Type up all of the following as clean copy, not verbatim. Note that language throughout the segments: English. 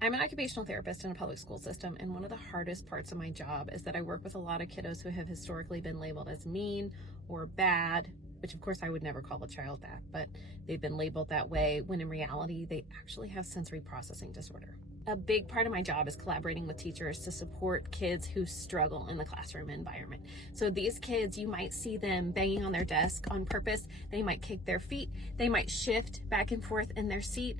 I'm an occupational therapist in a public school system, and one of the hardest parts of my job is that I work with a lot of kiddos who have historically been labeled as mean or bad, which of course I would never call a child that, but they've been labeled that way when in reality they actually have sensory processing disorder. A big part of my job is collaborating with teachers to support kids who struggle in the classroom environment. So these kids, you might see them banging on their desk on purpose. They might kick their feet. They might shift back and forth in their seat.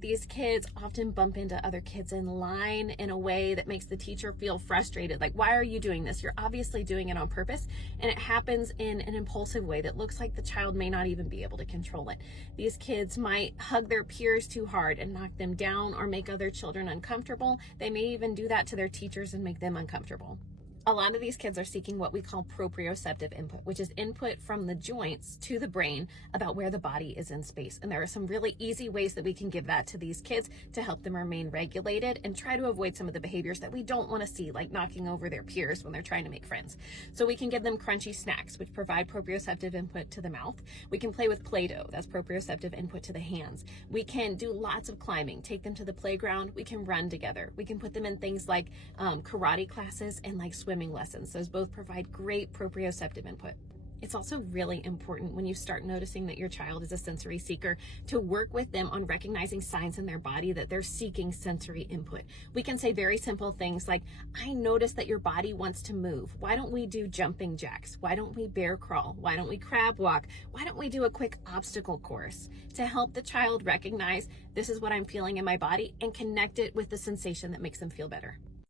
These kids often bump into other kids in line in a way that makes the teacher feel frustrated. Like, why are you doing this? You're obviously doing it on purpose. And it happens in an impulsive way that looks like the child may not even be able to control it. These kids might hug their peers too hard and knock them down or make other children uncomfortable. They may even do that to their teachers and make them uncomfortable. A lot of these kids are seeking what we call proprioceptive input, which is input from the joints to the brain about where the body is in space. And there are some really easy ways that we can give that to these kids to help them remain regulated and try to avoid some of the behaviors that we don't want to see, like knocking over their peers when they're trying to make friends. So we can give them crunchy snacks, which provide proprioceptive input to the mouth. We can play with Play-Doh, that's proprioceptive input to the hands. We can do lots of climbing, take them to the playground. We can run together. We can put them in things like karate classes and like swimming lessons. Those both provide great proprioceptive input. It's also really important when you start noticing that your child is a sensory seeker to work with them on recognizing signs in their body that they're seeking sensory input. We can say very simple things like, I notice that your body wants to move. Why don't we do jumping jacks? Why don't we bear crawl? Why don't we crab walk? Why don't we do a quick obstacle course to help the child recognize this is what I'm feeling in my body and connect it with the sensation that makes them feel better.